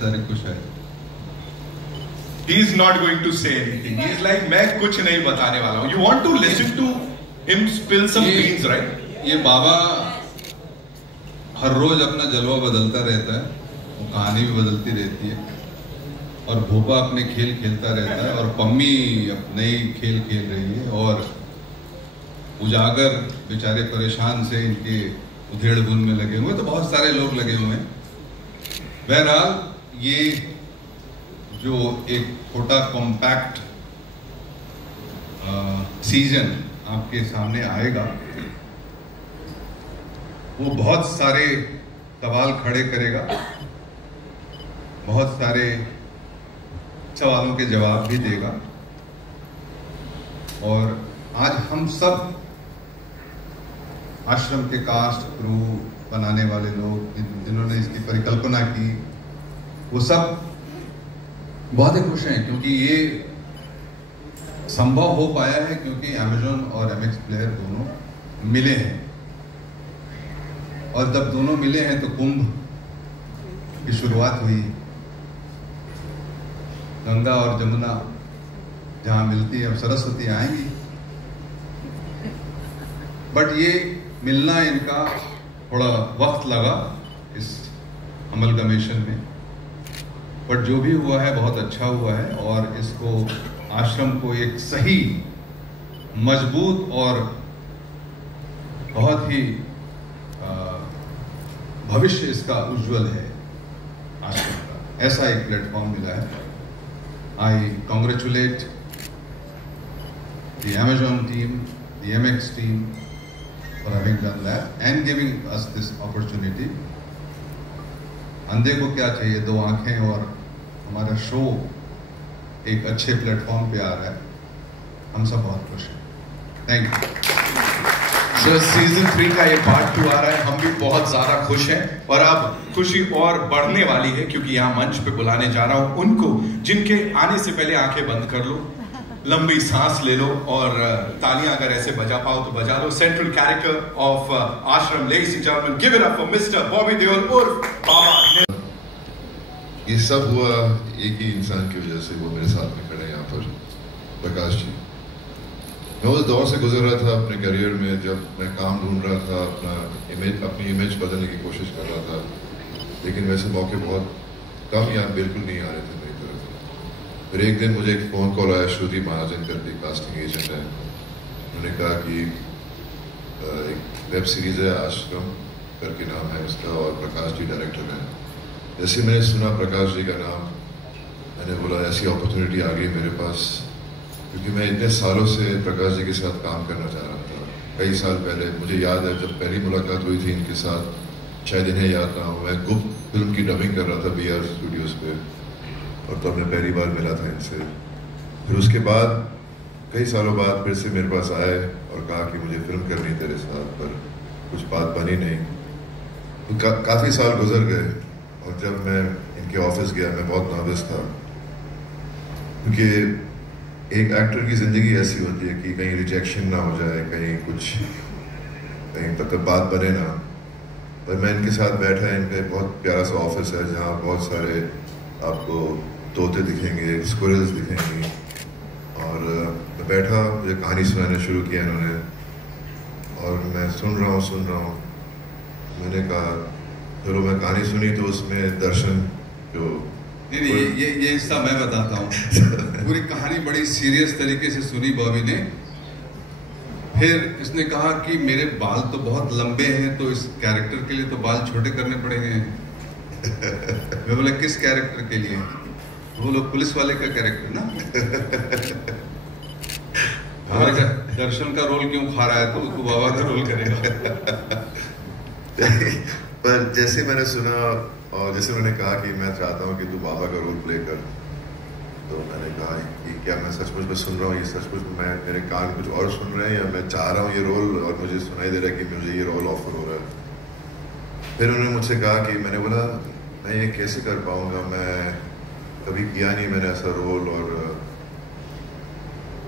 खुश है। He is not going to say anything. He is like, मैं कुछ नहीं बताने वाला हूँ. You want to listen to him spill some beans, right? ये बाबा हर रोज अपना जलवा बदलता रहता है, वो कहानी भी बदलती रहती है, और भोपा अपने खेल खेलता रहता है, और पम्मी नई खेल खेल रही है, और उजागर बेचारे परेशान से इनके उधेड़ बुन में लगे हुए, तो बहुत सारे लोग लगे हुए हैं। बहरहाल ये जो एक छोटा कॉम्पैक्ट सीजन आपके सामने आएगा, वो बहुत सारे सवाल खड़े करेगा, बहुत सारे सवालों के जवाब भी देगा, और आज हम सब आश्रम के कास्ट क्रू बनाने वाले लोग जिन्होंने इसकी परिकल्पना की, वो सब बहुत ही खुश हैं, क्योंकि ये संभव हो पाया है क्योंकि अमेज़न और एमएक्स प्लेयर दोनों मिले हैं, और जब दोनों मिले हैं तो कुंभ की शुरुआत हुई। गंगा और जमुना जहां मिलती है, अब सरस्वती आएंगी, बट ये मिलना इनका थोड़ा वक्त लगा इस अमलगमेशन में, बट जो भी हुआ है बहुत अच्छा हुआ है, और इसको आश्रम को एक सही मजबूत और बहुत ही भविष्य इसका उज्जवल है आश्रम का, ऐसा एक प्लेटफॉर्म मिला है। I congratulate the Amazon team, the MX team for having done that and giving us this opportunity. अंधे को क्या चाहिए, दो आंखें, और हमारा शो एक अच्छे प्लेटफॉर्म पे आ रहा है, हम सब बहुत खुश हैं। Thank you. So, सीजन 3 का ये पार्ट 2 आ रहा है, हम भी बहुत ज्यादा खुश हैं, और अब खुशी और बढ़ने वाली है क्योंकि यहाँ मंच पे बुलाने जा रहा हूँ उनको जिनके आने से पहले आंखें बंद कर लो, लंबी सांस ले लो, और तालियां अगर ऐसे बजा पाओ तो बजा लो। सेंट्रल कैरेक्टर ऑफ आश्रम, ladies and gentleman, give it up for mister Bobby Deol उर्फ बाबा। ये सब हुआ एक ही इंसान की वजह से, वो मेरे साथ में खड़े हैं यहाँ पर, प्रकाश जी। मैं उस दौर से गुजर रहा था अपने करियर में जब मैं काम ढूंढ रहा था, अपनी इमेज बदलने की कोशिश कर रहा था, लेकिन वैसे मौके बहुत कम या बिल्कुल नहीं आ रहे थे मेरी तरफ। फिर एक दिन मुझे एक फ़ोन कॉल आया, श्रुति महाजन करके कास्टिंग एजेंट है, उन्होंने कहा कि एक वेब सीरीज़ है आश्रम करके नाम है उसका, और प्रकाश जी डायरेक्टर हैं। जैसे मैंने सुना प्रकाश जी का नाम, मैंने बोला ऐसी अपॉर्चुनिटी आ गई मेरे पास, क्योंकि मैं इतने सालों से प्रकाश जी के साथ काम करना चाह रहा था। कई साल पहले मुझे याद है जब पहली मुलाकात हुई थी इनके साथ, शायद इन्हें याद ना हो, मैं गुप्त फिल्म की डबिंग कर रहा था BR स्टूडियोज़ पे, और तब मैं पहली बार मिला था इनसे। फिर उसके बाद कई सालों बाद फिर से मेरे पास आए और कहा कि मुझे फिल्म करनी तेरे साथ, पर कुछ बात बनी नहीं। तो काफ़ी साल गुजर गए, और जब मैं इनके ऑफिस गया मैं बहुत नर्वस था, क्योंकि एक एक्टर की ज़िंदगी ऐसी होती है कि कहीं रिजेक्शन ना हो जाए, कहीं तक बात बने ना। पर मैं इनके साथ बैठा, इनका बहुत प्यारा सा ऑफिस है जहाँ बहुत सारे आपको तोते दिखेंगे, स्क्विरल्स दिखेंगी, और मैं बैठा, मुझे कहानी सुनाने शुरू किया इन्होंने, और मैं सुन रहा हूँ। मैंने कहा चलो, मैं कहानी सुनी तो उसमें दर्शन जो ये हिस्सा मैं बताता हूँ। पूरी कहानी बड़ी सीरियस तरीके से सुनी बॉबी ने। फिर इसने कहा कि मेरे बाल तो बहुत लंबे हैं, तो इस कैरेक्टर के लिए तो बाल छोटे करने पड़ेंगे। मैं बोला किस कैरेक्टर के लिए? वो लोग पुलिस वाले का कैरेक्टर ना। हमारे दर्शन का रोल क्यों खा रहा है, तो उसको बाबा का रोल करेगा। पर जैसे मैंने सुना और जैसे उन्होंने कहा कि मैं चाहता हूँ कि तू बाबा का रोल प्ले कर, तो मैंने कहा कि क्या मैं सचमुच में सुन रहा हूँ, ये सचमुच में मेरे कान कुछ और सुन रहे हैं, या मैं चाह रहा हूँ ये रोल और मुझे सुनाई दे रहा है कि मुझे ये रोल ऑफर हो रहा है। फिर उन्होंने मुझसे कहा कि, मैंने बोला मैं ये कैसे कर पाऊँगा, मैं कभी किया नहीं मैंने ऐसा रोल, और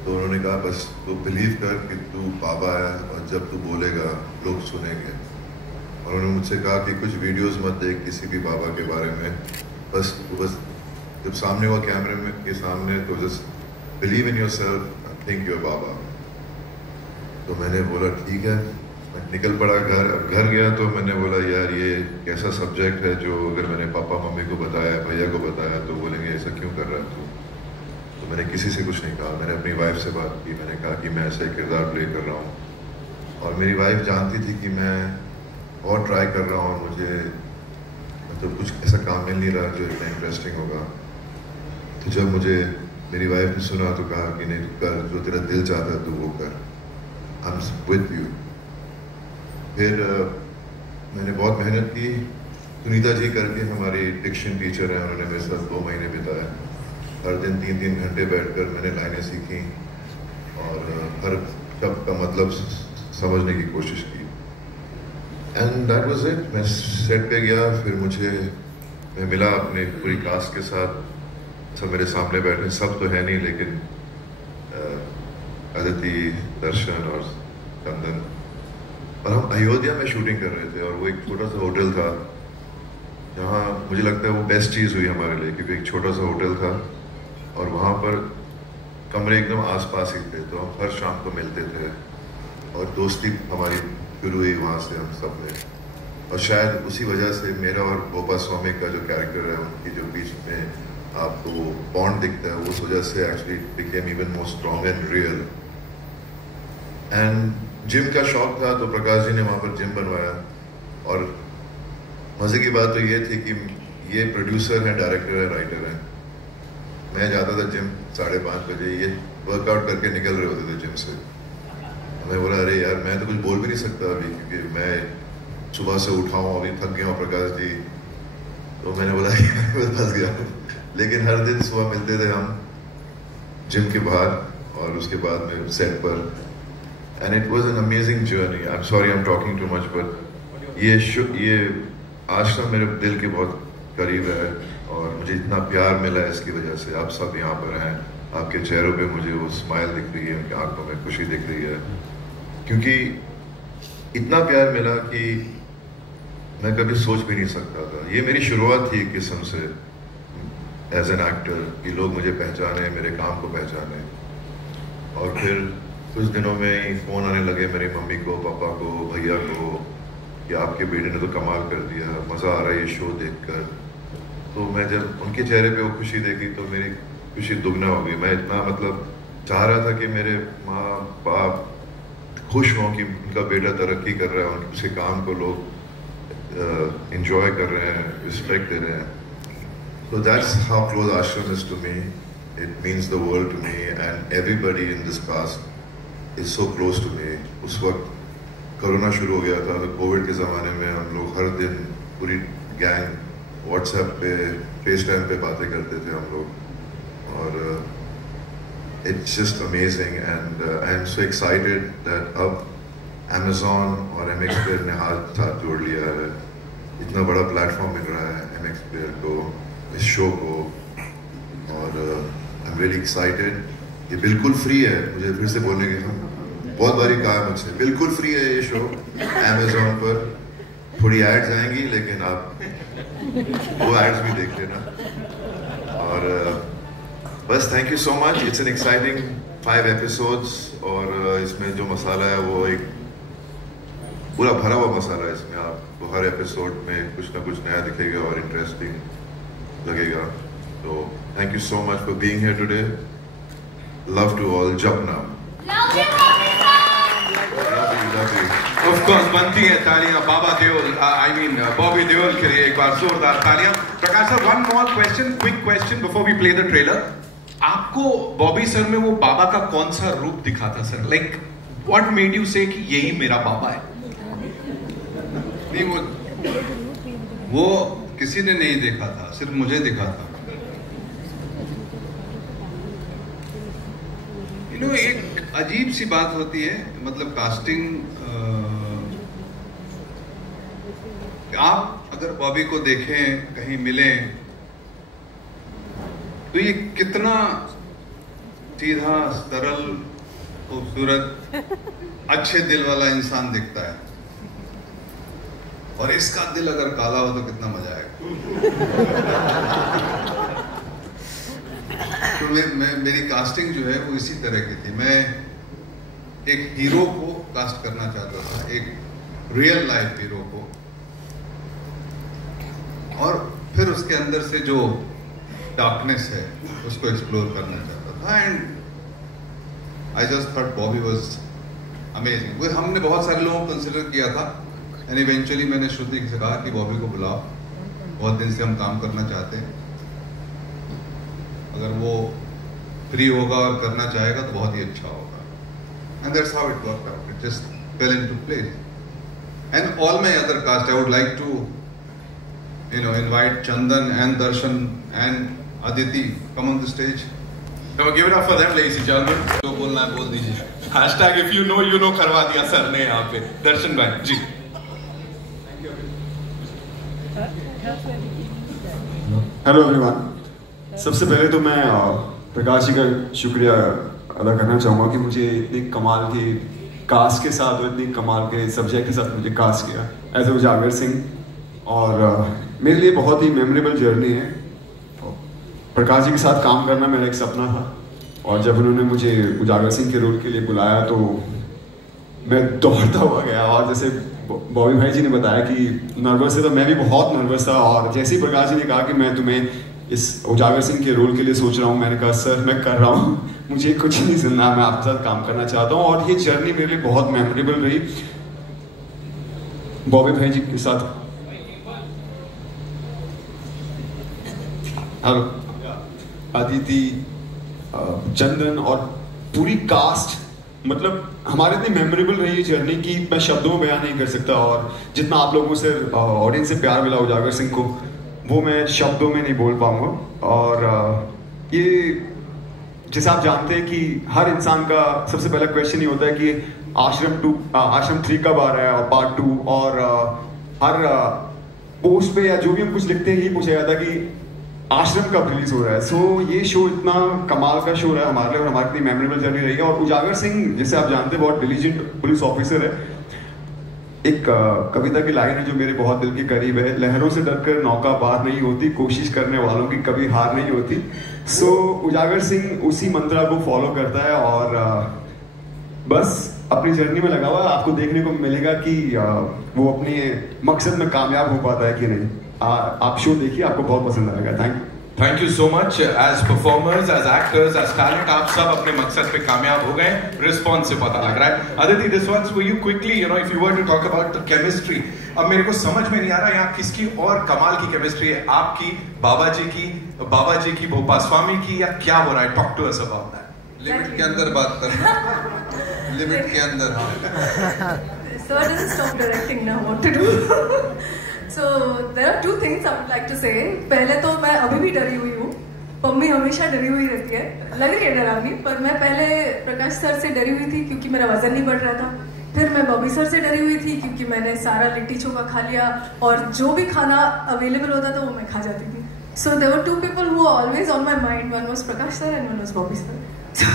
तो उन्होंने कहा बस तू बिलीव कर कि तू बाबा है, और जब तू बोलेगा लोग सुनेंगे। और उन्होंने मुझसे कहा कि कुछ वीडियोस मत देख किसी भी बाबा के बारे में, बस जब सामने हुआ कैमरे में के सामने तो just believe in yourself, think your बाबा। तो मैंने बोला ठीक है, मैं निकल पड़ा घर गया तो मैंने बोला यार ये कैसा सब्जेक्ट है जो अगर मैंने पापा मम्मी को बताया, भैया को बताया तो बोलेंगे ऐसा क्यों कर रहा है तू। तो मैंने किसी से कुछ नहीं कहा, मैंने अपनी वाइफ से बात की, मैंने कहा कि मैं ऐसा एक किरदार प्ले कर रहा हूँ। और मेरी वाइफ जानती थी कि मैं और ट्राई कर रहा हूँ, मुझे मतलब कुछ ऐसा काम मिल नहीं रहा जो इतना इंटरेस्टिंग होगा। तो जब मुझे मेरी वाइफ ने सुना तो कहा कि नहीं कर, जो तेरा दिल चाहता है तू वो कर, आई एम विद यू। फिर मैंने बहुत मेहनत की। सुनीता जी करके हमारी डिक्शन टीचर हैं, उन्होंने मेरे साथ 2 महीने बिताए। हर दिन 3-3 घंटे बैठकर मैंने लाइनें सीखी और हर शब्द का मतलब समझने की कोशिश की। And that was it. मैं सेट पे गया, फिर मैं मिला अपने पूरी कास्ट के साथ। सब मेरे सामने बैठे, सब तो है नहीं लेकिन अदिति, दर्शन और कंदन। और हम अयोध्या में शूटिंग कर रहे थे और वो एक छोटा सा होटल था जहाँ मुझे लगता है वो बेस्ट चीज़ हुई हमारे लिए, क्योंकि एक छोटा सा होटल था और वहाँ पर कमरे एकदम आसपास ही थे, तो हम हर शाम को मिलते थे और दोस्ती हमारी शुरू हुई वहाँ से हम सब ने। और शायद उसी वजह से मेरा और बोपा स्वामी का जो कैरेक्टर है, उनकी जो बीच में आपको बॉन्ड दिखता है, उस वजह से actually became even more strong and real. And gym का शौक था तो प्रकाश जी ने वहाँ पर जिम बनवाया। और मज़े की बात तो ये थी कि ये प्रोड्यूसर है, डायरेक्टर है, राइटर है। मैं जाता था जिम 5:30 बजे, ये वर्कआउट करके निकल रहे होते थे जिम से। मैं बोला अरे यार मैं तो कुछ बोल भी नहीं सकता अभी, क्योंकि मैं सुबह से उठा हूँ, अभी थक गया हूँ प्रकाश जी। तो मैंने बोला फंस गया। लेकिन हर दिन सुबह मिलते थे हम जिम के बाहर और उसके बाद में सेट पर। And it was an amazing journey. I am sorry I am talking too much, but ये आश्रम मेरे दिल के बहुत करीब है और मुझे इतना प्यार मिला है इसकी वजह से। आप सब यहाँ पर हैं, आपके चेहरों पे मुझे वो स्माइल दिख रही है, उनकी आंखों में खुशी दिख रही है, क्योंकि इतना प्यार मिला कि मैं कभी सोच भी नहीं सकता था। ये मेरी शुरुआत थी एक किस्म से एज एन एक्टर, कि लोग मुझे पहचाने, मेरे काम को पहचाने। और फिर कुछ दिनों में ही फ़ोन आने लगे मेरी मम्मी को, पापा को, भैया को कि आपके बेटे ने तो कमाल कर दिया, मज़ा आ रहा है ये शो देखकर। तो मैं जब उनके चेहरे पे वो खुशी देखी तो मेरी खुशी दुगना हो गई। मैं इतना मतलब चाह रहा था कि मेरे माँ बाप खुश हों कि उनका बेटा तरक्की कर रहा है, उसके काम को लोग enjoy कर रहे हैं, रिस्पेक्ट दे रहे हैं। So that's how close Ashram is to me. It means the world to me, and everybody in this cast is so close to me. उस वक्त कोरोना शुरू हो गया था, तो कोविड के ज़माने में हम लोग हर दिन पूरी गैंग व्हाट्सएप पे, फेस टाइम पे बातें करते थे हम लोग। और it's just amazing, and I am so excited that अब Amazon और MX Player ने साथ जोड़ लिया है। इतना बड़ा प्लेटफॉर्म मिल रहा है MX Player को, इस शो को, और आई एम रियली एक्साइटेड। ये बिल्कुल फ्री है, मुझे फिर से बोलने की बहुत बारी कहा है मुझसे, बिल्कुल फ्री है ये शो Amazon पर। थोड़ी एड्स आएंगी लेकिन आप वो एड्स भी देख लेना। और बस thank you so much. It's an exciting 5 episodes, और इसमें जो मसाला है वो एक पूरा भरा हुआ मसाला है। इसमें आपको हर एपिसोड में कुछ ना कुछ नया दिखेगा और इंटरेस्टिंग लगेगा। तो thank you so much for being here today. Love to all. जपना। Of course, बनती है तालियां बाबा देओल, I mean बॉबी देओल के लिए एक बार जोरदार तालियां। प्रकाश sir, one more question, quick question before we play the trailer. आपको बॉबी सर में वो बाबा का कौन सा रूप दिखा था sir? Like what made you say कि यही मेरा बाबा है? नहीं, वो किसी ने नहीं देखा था, सिर्फ मुझे दिखा था। एक अजीब सी बात होती है, मतलब कास्टिंग, आप अगर बॉबी को देखें, कहीं मिलें, तो ये कितना सीधा, सरल, खूबसूरत, अच्छे दिल वाला इंसान दिखता है। और इसका दिल अगर काला हो तो कितना मजा आएगा। तो मेरी कास्टिंग जो है वो इसी तरह की थी। मैं एक हीरो को कास्ट करना चाहता था, एक रियल लाइफ हीरो को, और फिर उसके अंदर से जो डार्कनेस है उसको एक्सप्लोर करना चाहता था। And I just thought Bobby was amazing. वो हमने बहुत सारे लोगों को कंसिडर किया था, एंड इवेंचुअली मैंने श्रुति से कहा कि बॉबी को बुलाओ, बहुत दिन से हम काम करना चाहते हैं, अगर वो फ्री होगा और करना चाहेगा तो बहुत ही अच्छा होगा। And that's how it worked out, it just fell into place. And all my other cast, I would like to invite Chandan and Darshan and Aditi come on the stage. Come on, give it up for them, ladies and gentlemen. जो बोलना है बोल दीजिए। Hashtag if you know you know करवा दिया sir ने यहाँ पे। दर्शन भाई जी। Hello everyone. सबसे पहले तो मैं प्रकाश जी का शुक्रिया अदा करना चाहूँगा कि मुझे इतनी कमाल की कास्ट के साथ और इतनी कमाल के सब्जेक्ट के साथ मुझे कास्ट किया एज ए उजागर सिंह। और मेरे लिए बहुत ही मेमोरेबल जर्नी है। प्रकाश जी के साथ काम करना मेरा एक सपना था, और जब उन्होंने मुझे उजागर सिंह के रोल के लिए बुलाया तो मैं दौड़ता हुआ गया। और जैसे बॉबी भाई जी ने बताया कि नर्वस है, तो मैं भी बहुत नर्वस था। और जैसे ही प्रकाश जी ने कहा कि मैं तुम्हें इस उजागर सिंह के रोल के लिए सोच रहा हूँ, मैंने कहा सर मैं कर रहा हूँ, मुझे कुछ नहीं सुनना, मैं आपके साथ काम करना चाहता हूँ। और ये जर्नी मेरे लिए बहुत मेमोरेबल रही बॉबी भाई जी के साथ। अदिति, चंदन और पूरी कास्ट, मतलब हमारे इतनी मेमोरेबल रही है जर्नी की मैं शब्दों में बयान नहीं कर सकता। और जितना आप लोगों से ऑडियंस से प्यार मिला उजागर सिंह को, वो मैं शब्दों में नहीं बोल पाऊंगा। और ये जैसे आप जानते हैं कि हर इंसान का सबसे पहला क्वेश्चन ये होता है कि आश्रम 3 कब आ रहा है, और पार्ट 2। और हर पोस्ट पे या जो भी हम कुछ लिखते हैं, ये पूछा जाता है कि आश्रम कब रिलीज हो रहा है। सो ये शो इतना कमाल का शो रहा है हमारे लिए, और हमारी इतनी मेमोरेबल जर्नी रही है। और उजागर सिंह जैसे आप जानते हैं बहुत डिलीजेंट पुलिस ऑफिसर है। एक कविता की लाइन है जो मेरे बहुत दिल के करीब है, लहरों से डरकर नौका पार नहीं होती, कोशिश करने वालों की कभी हार नहीं होती। सो उजागर सिंह उसी मंत्रा को फॉलो करता है, और बस अपनी जर्नी में लगा हुआ है। आपको देखने को मिलेगा कि वो अपने मकसद में कामयाब हो पाता है कि नहीं। आप शो देखिए, आपको बहुत पसंद आएगा। Thank you so much. As performers, as actors, as talent, आप सब अपने मकसद पे कामयाब हो गए, रिस्पॉन्स से पता लग रहा है। Aditi, this one's for you quickly, you know, if you were to talk about the chemistry. अब मेरे को समझ में नहीं आ रहा यहाँ किसकी और कमाल की केमिस्ट्री है, आपकी, बाबा जी की, भोपा स्वामी की, या क्या हो रहा है? Talk to us about that. Limit के अंदर बात करना, लिमिट के अंदर। Sir doesn't stop directing now what to do. So there are 2 things I would like to say. पहले तो मैं अभी भी डरी हुई हूँ, पम्मी हमेशा डरी हुई रहती है, लग रही है डरावनी, पर मैं पहले प्रकाश सर से डरी हुई थी क्योंकि मेरा वजन नहीं बढ़ रहा था। फिर मैं बॉबी सर से डरी हुई थी क्योंकि मैंने सारा लिट्टी चोखा खा लिया, और जो भी खाना अवेलेबल होता था वो मैं खा जाती थी। So there were 2 people who were always on my mind. One was Prakash sir and one was Bobby sir. So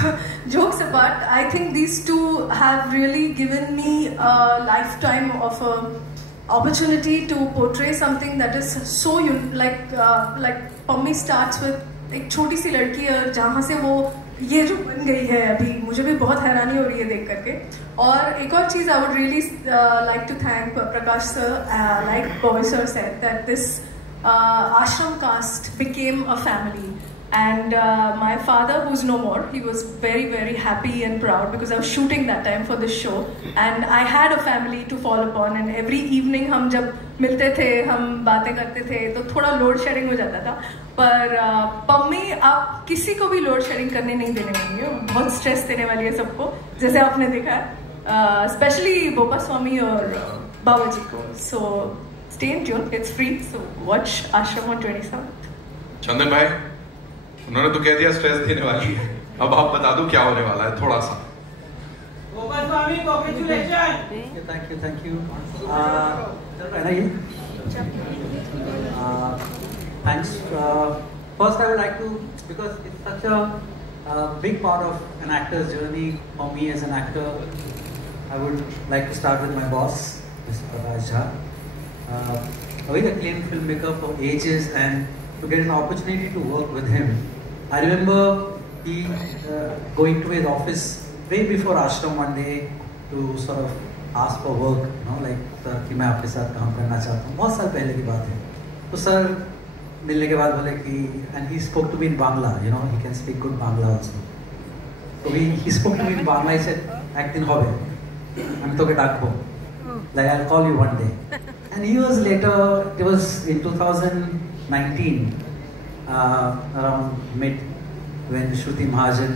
jokes apart, I think these 2 have really given me a lifetime of a opportunity to portray something that is so like Pammi starts with एक छोटी सी लड़की, और जहाँ से वो ये जो बन गई है अभी, मुझे भी बहुत हैरानी हो रही है देख करके। और एक और चीज़, I would really like to thank Prakash sir, like Bobby sir said, that this ashram caste became a family. And my father, who's no more, he was very, very happy and proud because I was shooting that time for this show, and I had a family to fall upon. And every evening हम जब मिलते थे, हम बातें करते थे, तो थोड़ा लोड शेयरिंग हो जाता था। पर पम्मी आप किसी को भी लोड शेयरिंग करने नहीं देने वाली है, बहुत स्ट्रेस देने वाली है सबको, जैसे आपने देखा है, स्पेशली बोपा स्वामी और बाबा जी को। So stay in tune, it's free, so watch Ashram on 27th. चंदन भाई, उन्होंने तो कह दिया स्ट्रेस देने वाली है, अब आप बता दो क्या होने वाला है थोड़ा सा। Thank you. Thanks. First, I would like to, because it's such a big part of an actor's journey for me as an actor, I would like to start with my boss, Mr. Prakash Jha. a very acclaimed filmmaker for ages, and to get an opportunity to work with him. I remember he going to his office way before Ashram one day to sort of ask for work, you know, like sir कि मैं आपके साथ काम करना चाहता हूँ. बहुत साल पहले की बात है. तो सर मिलने के बाद बोले कि, and he spoke to me in Bangla, you know, he can speak good Bangla also. So he spoke to me in Bangla. He said, "Acting hobe, I'm to get akbo. Like I'll call you one day." And years later, it was in 2019, around mid, when Shruti Mahajan,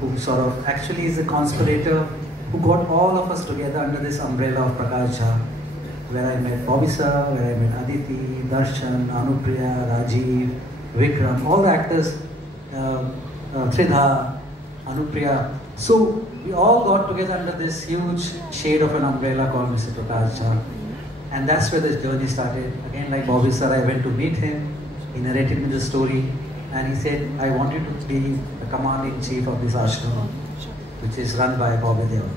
who sort of actually is a conspirator, who got all of us together under this umbrella of Prakash Jha, where I met Bobby sir, where I met Aditi, Darshan, Anupriya, Rajiv, Vikram, all the actors, Tridha, Anupriya. So we all got together under this huge shade of an umbrella called Mr. Prakash Jha. And that's where this journey started. Again, like Bobby sir, I went to meet him, he narrated me the story, and he said, I want you to be the commanding-chief of this ashram, which is run by Bobby Deva.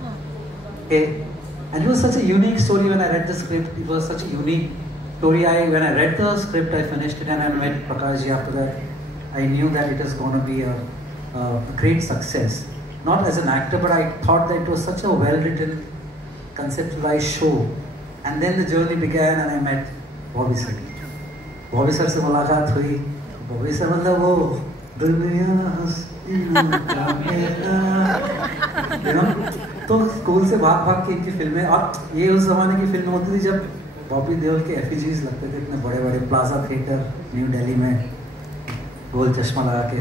Okay? And it was such a unique story when I read the script. It was such a unique story. When I read the script, I finished it and I met Prakash Ji after that. I knew that it was going to be a great success. Not as an actor, but I thought that it was such a well-written, conceptualized show. And then the journey began and I met Bobby sir. Bobby sir से मुलाकात हुई. Bobby sir मतलब वो दुनिया you know, तो school से भाग के इनकी फिल्में, और ये उस जमाने की फिल्में होती थी जब बॉबी देओल के एफिजीज लगते थे इतने बड़े बड़े प्लाजा थिएटर न्यू दिल्ली में, गोल चश्मा लगा के.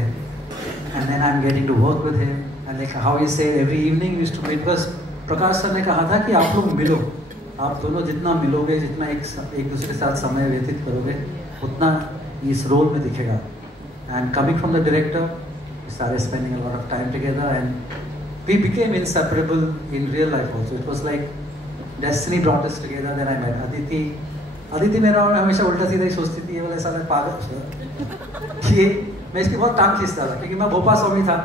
And then I'm getting to work with him and like how he say every evening we used to meet, because Prakash sir ने कहा था कि आप लोग मिलो, आप दोनों जितना मिलोगे, जितना एक दूसरे के साथ समय व्यतीत करोगे, उतना इस रोल में दिखेगा. And coming from the director, we started spending a lot of time together and we became inseparable in real life also. It was like destiny brought us together. Then I met Aditi. Aditi मेरा हमेशा उल्टा सीधा ही सोचती थी, ये वाला साला पागल कि मैं इसकी बहुत टांग खींचता था, क्योंकि मैं भोपाल स्वामी था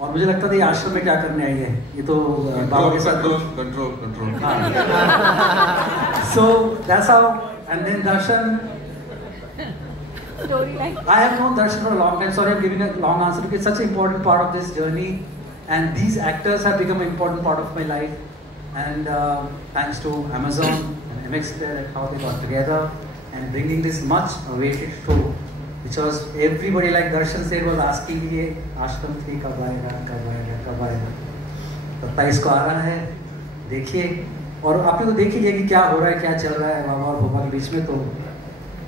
और मुझे लगता था ये आश्रम में क्या करने आई है, ये तो बाबा के साथ control. So that's how. And then Darshan, I have known Darshan for a long time. Sorry, I'm giving a long answer because it's such an important part of this journey, and these actors have become an important part of my life. And thanks to Amazon and MX Player, how they got together and bringing this much awaited show, which was everybody, like Darshan said, was asking me, Ashram 3 कब आएगा. 27 को आ रहा है, देखिए. और आपने तो देख ही लिया कि क्या हो रहा है, क्या चल रहा है बाबा और भोपाल के बीच में, तो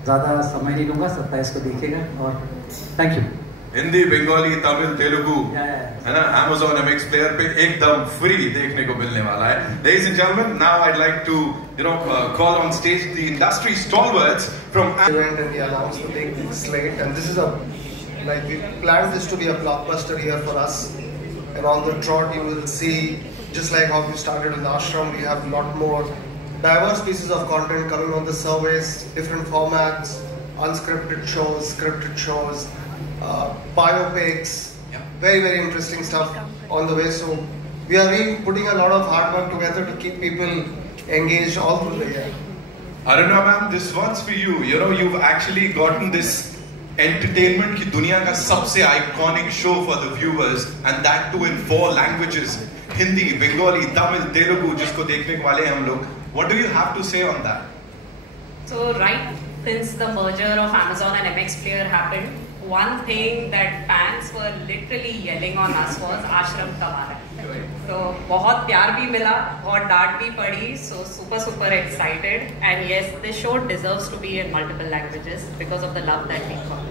ज़्यादा समय नहीं लूँगा, 27 को देखिएगा. और थैंक यू. हिंदी, बंगाली, तमिल, तेलुगु, है ना, Amazon MX Player पे एकदम फ्री देखने को मिलने वाला है. Ladies and gentlemen, now I'd like to, call on stage the industry stalwarts from. Event, and we announced the big slate, and this is we planned this to be a blockbuster year for us. And on the trot, you will see, just like how we started with Ashram, we have a lot more diverse pieces of content coming on the service, different formats, unscripted shows, scripted shows, biopics, very, very interesting stuff on the way. So we are really putting a lot of hard work together to keep people engaged all through the year. Aruna ma'am, this one's for you. You've actually gotten this entertainment की दुनिया का सबसे iconic show for the viewers, and that too in 4 languages, Hindi, Bengali, Tamil, Telugu, जिसको देखने वाले हैं हम लोग. What do you have to say on that? So right since the merger of Amazon and MX Player happened, one thing that fans were literally yelling on us was Ashram Kamara. So बहुत प्यार भी मिला, बहुत डांट भी पड़ी. So super excited, and yes, this show deserves to be in multiple languages because of the love that we got.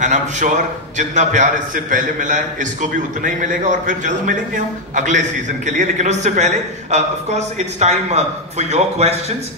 And I'm sure जितना प्यार इससे पहले मिला है, इसको भी उतना ही मिलेगा, और फिर जल्द मिलेंगे हम अगले सीजन के लिए. लेकिन उससे पहले, of course, it's time for your questions.